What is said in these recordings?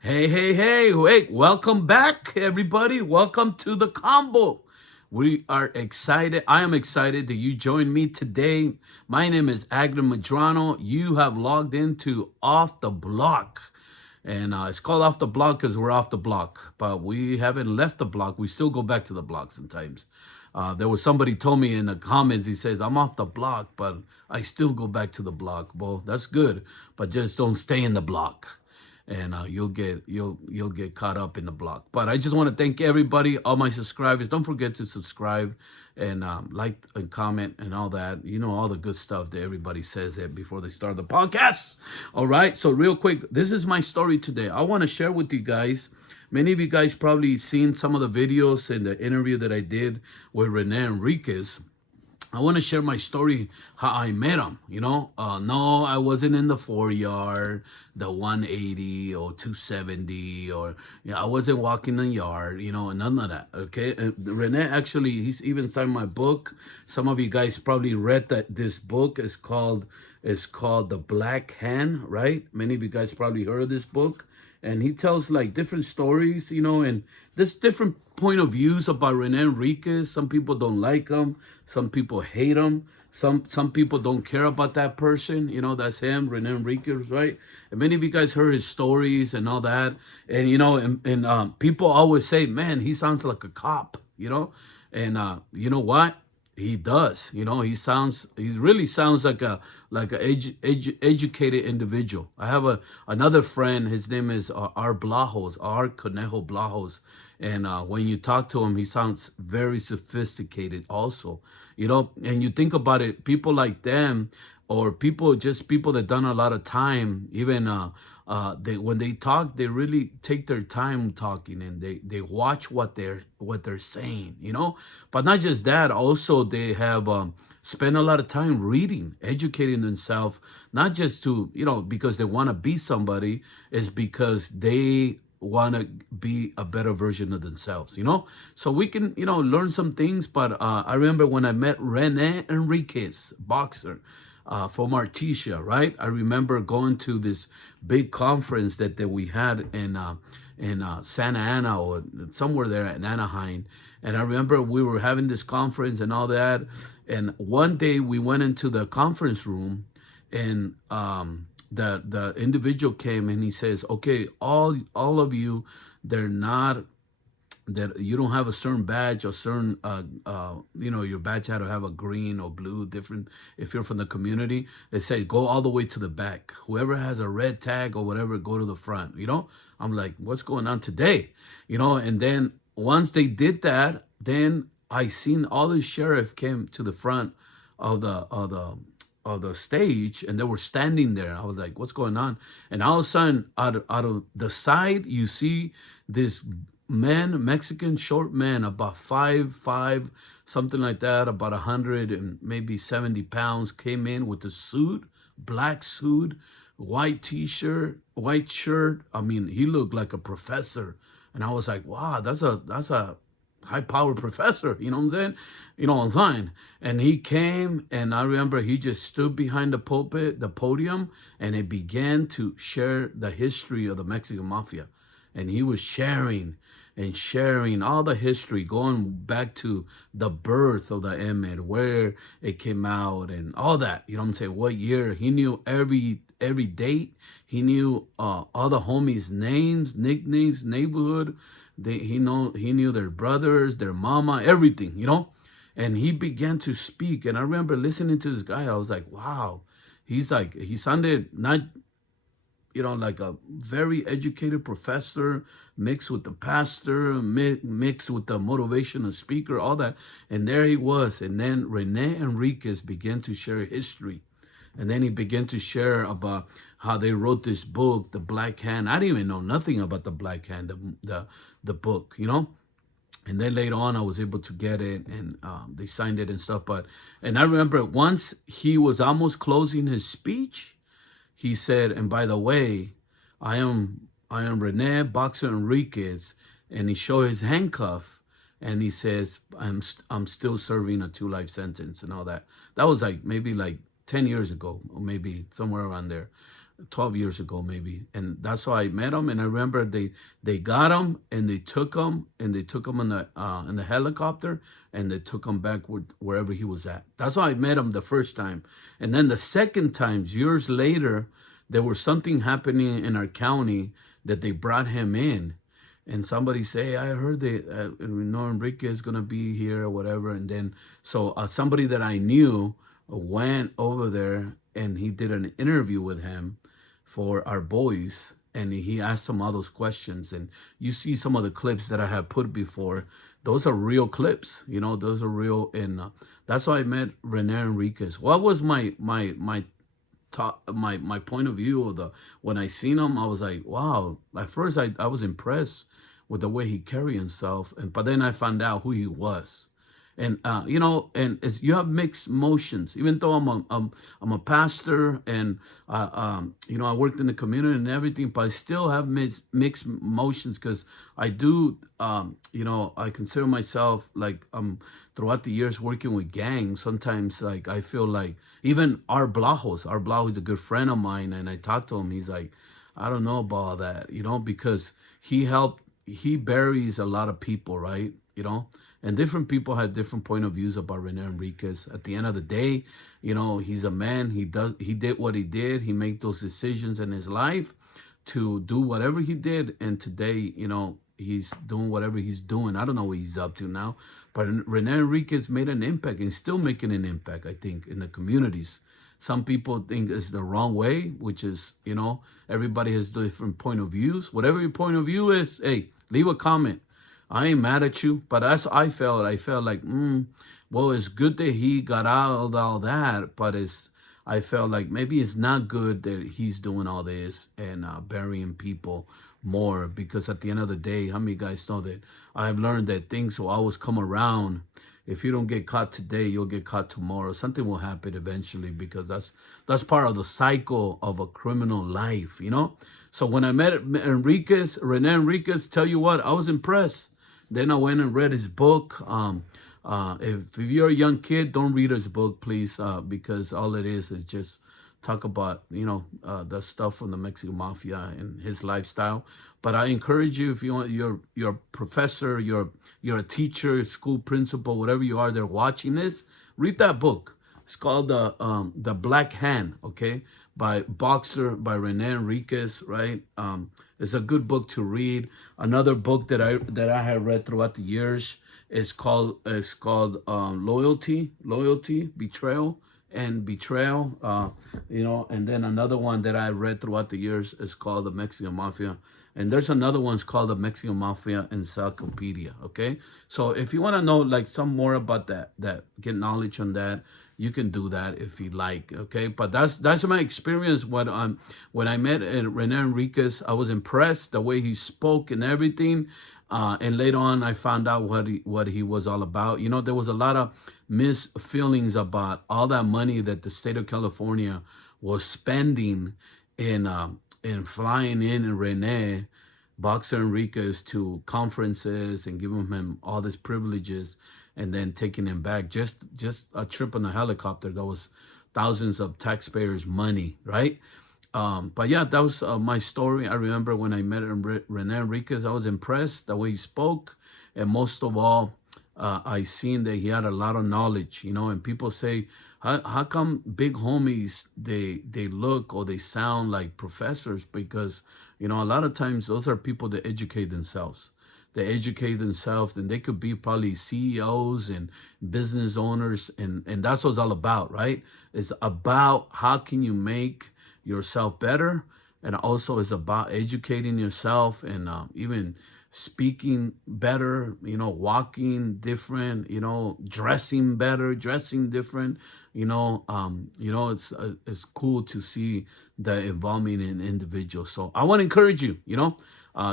Hey, hey, hey, wait, welcome back, everybody. Welcome to the combo. We are excited. I am excited that you joined me today. My name is Agner Madrano. You have logged into Off the Block. And it's called Off the Block because we're off the block. But we haven't left the block. We still go back to the block sometimes. There was somebody told me in the comments, he says, I'm off the block, but I still go back to the block. Well, that's good, but just don't stay in the block and you'll get caught up in the block. But I just want to thank everybody, all my subscribers. Don't forget to subscribe and like and comment and all that. You know, all the good stuff that everybody says it before they start the podcast. All right. So real quick, this is my story today. I want to share with you guys. Many of you guys probably seen some of the videos and the interview that I did with Rene Enriquez. I want to share my story, how I met him, No, I wasn't in the 4 yard, the 180 or 270, or I wasn't walking the yard, none of that, okay? And Rene, actually, he's even signed my book. Some of you guys probably read that this book is called The Black Hand, right? Many of you guys probably heard of this book. And he tells like different stories, and there's different point of views about Rene Enriquez. Some people don't like him, some people hate him, some people don't care about that person, that's him, Rene Enriquez, right? And many of you guys heard his stories and all that. And people always say, man, he sounds like a cop, and you know what? He does, he really sounds like educated individual. I have another friend, his name is R. Blajos, R. Conejo Blajos. And when you talk to him, he sounds very sophisticated also, and you think about it, people like them, or people that done a lot of time, even when they talk, they really take their time talking, and they watch what they're saying, but not just that, also they have spent a lot of time reading, educating themselves, not just to because they want to be somebody, is because they want to be a better version of themselves, so we can learn some things. But I remember when I met Rene Enriquez, boxer, from Artesia, right? I remember going to this big conference that we had in Santa Ana, or somewhere there in Anaheim. And I remember we were having this conference and all that. And one day we went into the conference room, and the individual came and he says, okay, all of you, they're not, that you don't have a certain badge or certain your badge had to have a green or blue, different. If you're from the community, they say go all the way to the back. Whoever has a red tag or whatever, go to the front. I'm like, what's going on today? And then once they did that, then I seen all the sheriff came to the front of the stage, and they were standing there. I was like, what's going on? And all of a sudden, out of the side, you see this man, Mexican short man, about 5'5", something like that, about 100 and maybe 70 pounds, came in with a suit, black suit, white t-shirt, white shirt. I mean, he looked like a professor. And I was like, wow, that's a high-powered professor, you know what I'm saying? You know what I'm saying? And he came, and I remember he just stood behind the podium, and he began to share the history of the Mexican mafia. And he was sharing all the history, going back to the birth of the Emmett, where it came out, and all that. You know what I'm saying? What year? He knew every date. He knew all the homies' names, nicknames, neighborhood. He knew their brothers, their mama, everything. And he began to speak. And I remember listening to this guy. I was like, wow. He sounded not like a very educated professor mixed with the pastor, mixed with the motivational speaker, all that. And there he was. And then Rene Enriquez began to share history. And then he began to share about how they wrote this book, The Black Hand. I didn't even know nothing about The Black Hand, the book, And then later on, I was able to get it, and they signed it and stuff. And I remember once he was almost closing his speech, he said, and by the way, I am Rene Boxer Enriquez, and he showed his handcuff, and he says, I'm still serving a 2 life sentence and all that. That was maybe 10 years ago, or maybe somewhere around there. 12 years ago maybe, and that's how I met him. And I remember they got him and they took him in the helicopter, and they took him back wherever he was at. That's how I met him the first time. And then the second time, years later, there was something happening in our county that they brought him in, and somebody say, I heard that Enriquez is gonna be here or whatever. And then so somebody that I knew went over there, and he did an interview with him for our boys, and he asked him all those questions. And you see some of the clips that I have put before; those are real clips. Those are real. And that's how I met Rene Enriquez. What was my point of view of when I seen him? I was like, wow. At first, I was impressed with the way he carried himself, but then I found out who he was. And and you have mixed emotions. Even though I'm a pastor, and I worked in the community and everything, but I still have mixed emotions, because I do I consider myself like throughout the years working with gangs. Sometimes like I feel like even our Blahos is a good friend of mine, and I talked to him. He's like, I don't know about all that, because he buries a lot of people, right? And different people had different point of views about Rene Enriquez. At the end of the day, he's a man. He did what he did. He made those decisions in his life to do whatever he did. And today, he's doing whatever he's doing. I don't know what he's up to now, but Rene Enriquez made an impact, and still making an impact, I think, in the communities. Some people think it's the wrong way, which is, everybody has different point of views. Whatever your point of view is, hey, leave a comment. I ain't mad at you, but that's I felt. I felt like, well, it's good that he got out of all that, but I felt like maybe it's not good that he's doing all this and burying people more, because at the end of the day, how many guys know that I've learned that things will always come around. If you don't get caught today, you'll get caught tomorrow. Something will happen eventually, because that's part of the cycle of a criminal life, So when I met Rene Enriquez, tell you what, I was impressed. Then I went and read his book. If you're a young kid, don't read his book, please, because all it is just talk about, the stuff from the Mexican mafia and his lifestyle. But I encourage you, if you want, you're a professor, you're a teacher, school principal, whatever you are, they're watching this, read that book. It's called the Black Hand, okay, by Rene Enriquez, right? It's a good book to read. Another book that I have read throughout the years is called Loyalty, Betrayal, and Betrayal. And then another one that I read throughout the years is called The Mexican Mafia. And there's another one called The Mexican Mafia Encyclopedia, okay? So if you want to know like some more about that, get knowledge on that, you can do that if you like, okay? But that's my experience. When I met Rene Enriquez, I was impressed the way he spoke and everything. And later on, I found out what he was all about. There was a lot of mixed feelings about all that money that the state of California was spending in flying in Rene, Boxer Enriquez, to conferences and giving him all these privileges, and then taking him back. Just a trip on a helicopter, that was thousands of taxpayers' money, right? But yeah, that was my story. I remember when I met Rene Enriquez, I was impressed the way he spoke, and most of all, I seen that he had a lot of knowledge, and people say, how come big homies, they look or they sound like professors? Because, a lot of times those are people that educate themselves. They educate themselves, and they could be probably CEOs and business owners, and that's what it's all about, right? It's about how can you make yourself better, and also it's about educating yourself and even speaking better, walking different, dressing better, dressing different, it's cool to see the involvement in individuals. So I want to encourage you,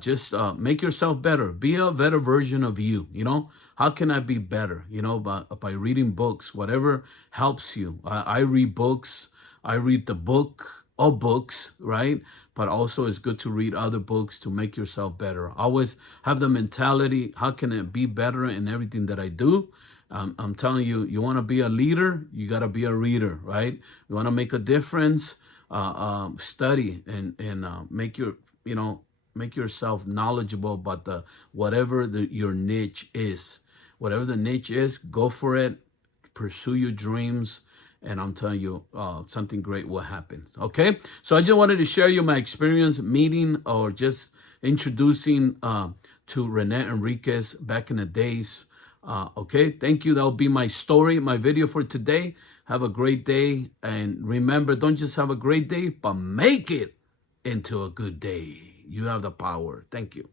just make yourself better, be a better version of you. How can I be better? By reading books, whatever helps you. I read books. I read the book of books, right? But also it's good to read other books to make yourself better. Always have the mentality, how can it be better in everything that I do? I'm telling you, you want to be a leader, you got to be a reader, right? You want to make a difference, study and make your, make yourself knowledgeable about the whatever your niche is. Whatever the niche is, go for it. Pursue your dreams, and I'm telling you, something great will happen. Okay, so I just wanted to share you my experience meeting or just introducing to Rene Enriquez back in the days. Okay, thank you. That'll be my story, my video for today. Have a great day, and remember, don't just have a great day, but make it into a good day. You have the power. Thank you.